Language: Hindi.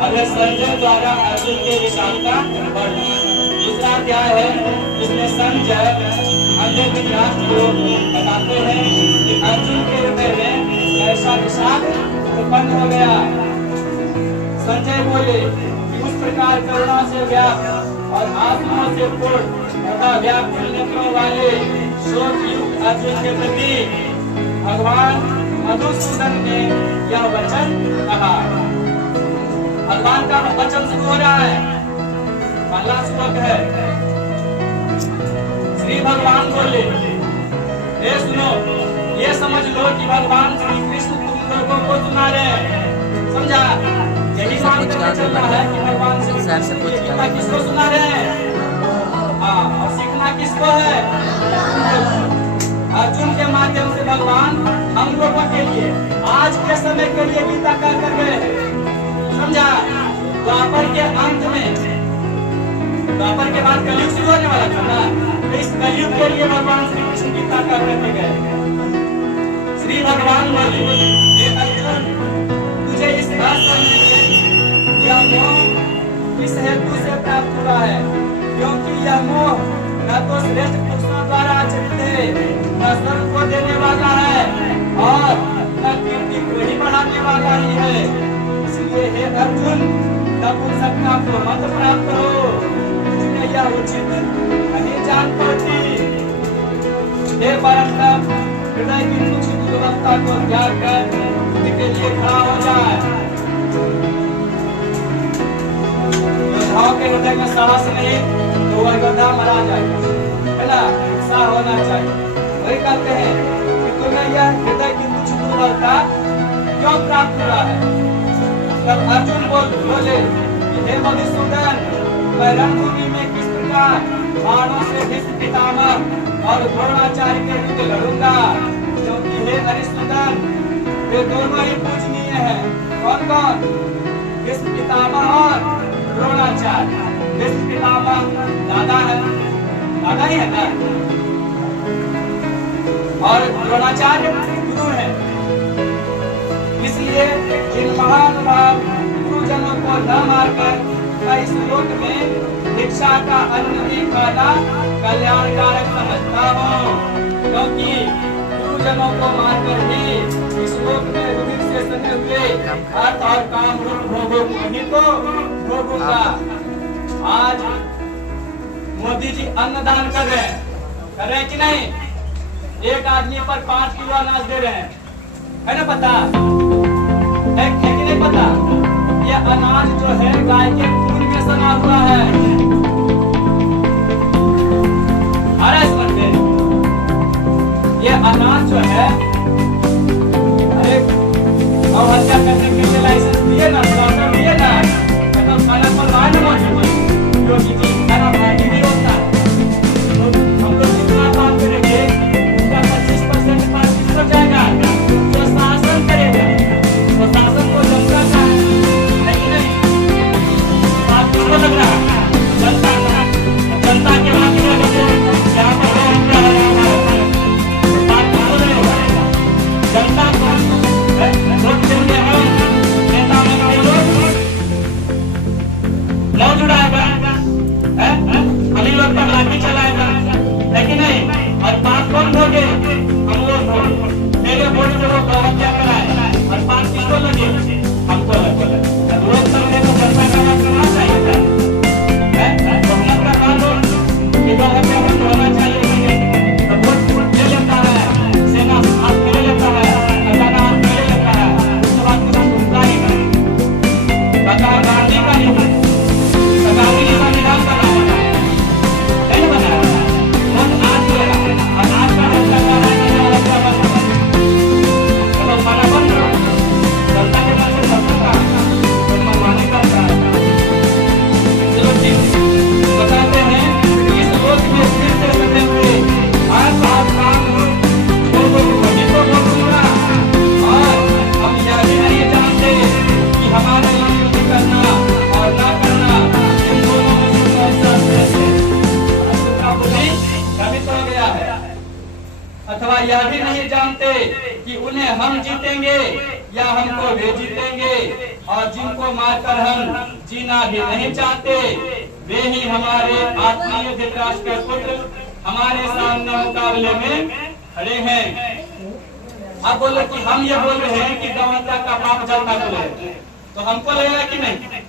अगर संजय द्वारा अर्जुन के विशाल का वर्णन। दूसरा अध्याय है जिसमें संजय अंधे धृतराष्ट्र को बताते हैं कि अर्जुन के हृदय में ऐसा विषाद उत्पन्न हो गया। संजय बोले कि उस प्रकार करुणा से व्याप्त और आत्माओं से पूर्ण तथा व्याकुल नेत्रों वाले शोक युक्त अर्जुन के प्रति भगवान मधुसूदन ने यह वचन कहा। भगवान का वचन शुरू हो रहा है, पहला श्लोक है। श्री भगवान बोले, ये सुनो, ये समझ लो कि भगवान श्री कृष्ण तुम लोगों को सुना रहे हैं। समझा? यही मानकर चल रहा है कि भगवान श्री कृष्ण किसको सुना रहे हैं? हाँ, और सीखना किसको है? अर्जुन के माध्यम से भगवान हम लोगों के लिए आज के समय के लिए गीता का कर गए हैं। समझा? द्वापर के अंत में, द्वापर के बाद कलयुग शुरू होने वाला था ना, तो इस कलयुग के लिए भगवान श्री कृष्ण गीता का करके गए। श्री भगवान बोले, अर्जुन तुझे इस बात समझने में यह मोह किस हेतु से प्राप्त हुआ है? क्योंकि यह मोह न तो श्रेष्ठ पुरुषों द्वारा आचरित है, न स्वर्ग को देने वाला है और न कीर्ति को ही बढ़ाने वाला ही है। इसलिए हे अर्जुन, नपुंसकता को मत प्राप्त करो, जिन्हें यह उचित नहीं जान पाती। हे परंतप, हृदय की तुच्छ दुर्बलता को त्याग कर युद्ध के लिए खड़ा हो जाए। योद्धाओं के हृदय में साहस नहीं तो वह योद्धा मारा जाएगा, है ना? उत्साह होना चाहिए। वही कहते हैं कि तुम्हें यह हृदय की तुच्छ दुर्बलता क्यों प्राप्त हुआ है? तब अर्जुन बोले कि हे मधुसूदन, मैं रणभूमि में किस प्रकार बाणों से भीष्म पितामह और द्रोणाचार्य के विरुद्ध लड़ूंगा, क्योंकि हे हरिसूदन, वे दोनों ही पूजनीय हैं। कौन कौन? भीष्म पितामह और द्रोणाचार्य। भीष्म पितामह दादा है, दादा ही है ना, और द्रोणाचार्य गुरु है। इसलिए जिन महानुभाव गुरुजनों को न मारकर मैं इस लोक में भिक्षा का अन्न भी खाना कल्याणकारक समझता हूँ, क्योंकि गुरुजनों को मारकर ही इस लोक में रुधिर से सने हुए अर्थ और काम रूप भोगों को ही तो भोगूंगा। आज मोदी जी अन्नदान कर रहे हैं कि नहीं? एक आदमी पर 5 किलो अनाज दे रहे हैं, है ना? पता है कि नहीं पता? ये अनाज जो है गाय के खून में सना हुआ है। ये अनाज जो है, अरे हत्या करने के लिए लाइसेंस दिए ना, डॉक्टर दिए ना, तो खाना पर ना मौजूद योगी जी खाना भागी भी होता है। तो हम लोग जितना काम करेंगे उसका 25% पार्टी हो जाएगा। जो शासन करेगा तो शासन को जनता का नहीं, बात किसको लग रहा है? जनता का। जनता के माध्यम से यहाँ पर जनता को वोट देंगे हम, नेता लोग जुड़ाएगा, हम ही लोग पर लाठी चलाएगा, है कि नहीं? और बात कौन भोगे? हम लोग मेरे वोट से वो हत्या कराए और बात किसको लगे? हमको लगे। लोग सबने तो जनता का बात करना चाहिए था, बहुमत का काम हो कि दो हत्या बंद होना चाहिए। तो वोट ले लेता है, सेना हाथ में ले लेता है, खजाना हाथ में ले लेता है, उसके बाद कुछ सुनता ही नहीं। गांधी का नहीं है, गांधी जी संविधान बना है, नहीं बनाया। वोट आज लेगा और आज का हत्या कर रहा है, तो माना बंद करो। जनता के पास सबका तो मनमानी करता है। चलो ठीक, बताते हैं इस लोक में फिर से बने हुए आज काम वही तो बोलूंगा। और हम यह भी नहीं जानते कि हमारे लिए युद्ध करना और ना करना इन दोनों में से कौन सा श्रेष्ठ है। दूसरा बुद्धि भ्रमित हो गया है। अथवा यह भी नहीं जानते कि उन्हें हम जीतेंगे या हमको वे जीतेंगे, और जिनको मारकर हम जीना भी नहीं चाहते, वे ही हमारे आत्मीय धृतराष्ट्र के पुत्र हमारे सामने मुकाबले में खड़े हैं। अब बोले कि हम ये बोल रहे हैं कि गवंता का बाप जलता है, तो हमको लगेगा कि नहीं?